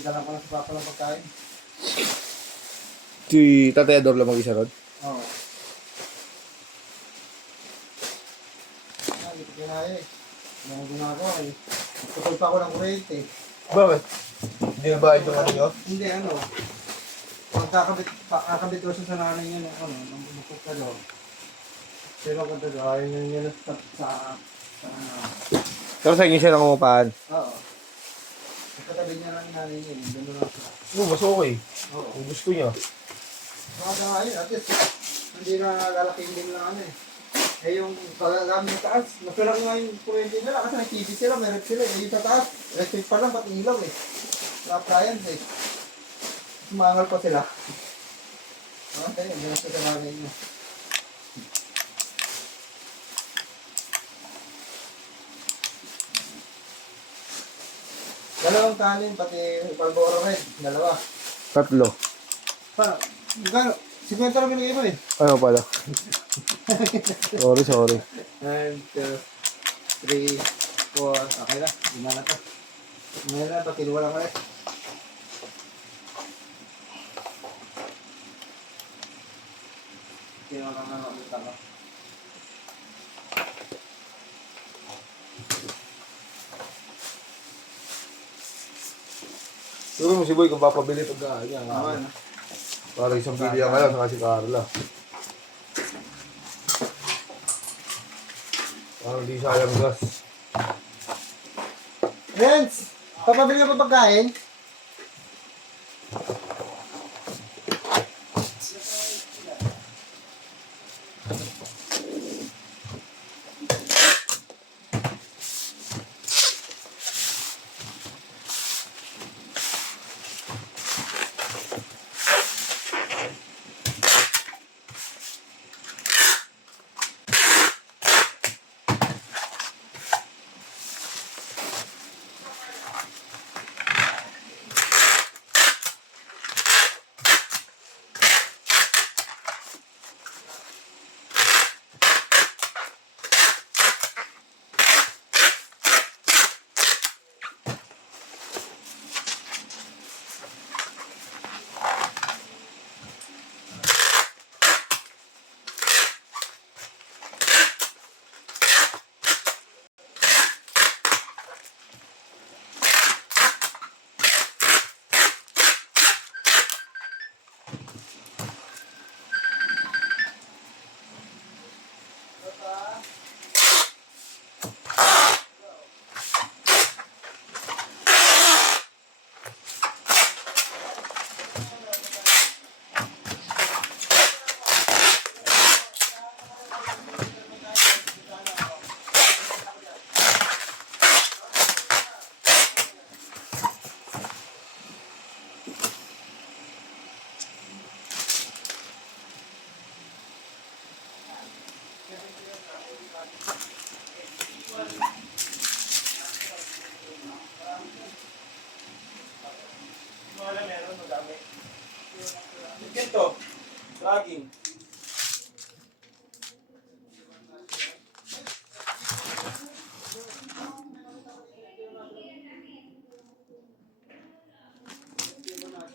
Dala ko lang sa papa ng pagkain. Si Tatay Ador lang mag-isa ron. Oo. Hindi ko kinaya eh. Mga ginagawa eh. Tutol pa ako ng kuryente eh. Bakit? Hindi na ba itong ano nyo? Hindi ano. Kakabit ko siya sa nanay niya ng ano, ng bukod ka doon. Pero kung ito, ayaw niya sa ano. Pero sa inyo siya nangungupahan. Oo. Katabi niya lang yung nanay niya. Gano'n lang siya. Oo, mas okay. Oo. Kung gusto niya. Mga nga yun, at least, hindi na lalaking din lang ano eh. Eh yung pagkagamit sa taas, napirang nga yung kuryente nila kasi may TV sila, may rep sila. Eh yung sa taas, electric pa lang, pati ilaw eh. Na-appliance eh. Sumangal pa sila. Okay, ganyan sa kanagay niya. Dalawang kanin, pati palboro red, dalawa. Tatlo. Pa, gano'n? 50 lang binigay mo eh. Ano pala? Sorry. 1, 2, 3, 4. Okay na, lima na to. Lima na, pati wala ko eh. Kaya ka nga ulit ako. Siguro mo si Boy kung papabili pagkain niya. Naman. Para isang bilihan ka lang, saka si Carla. Para hindi sayang gas. Renz! Papabili ka pa pagkain? Ito, laging.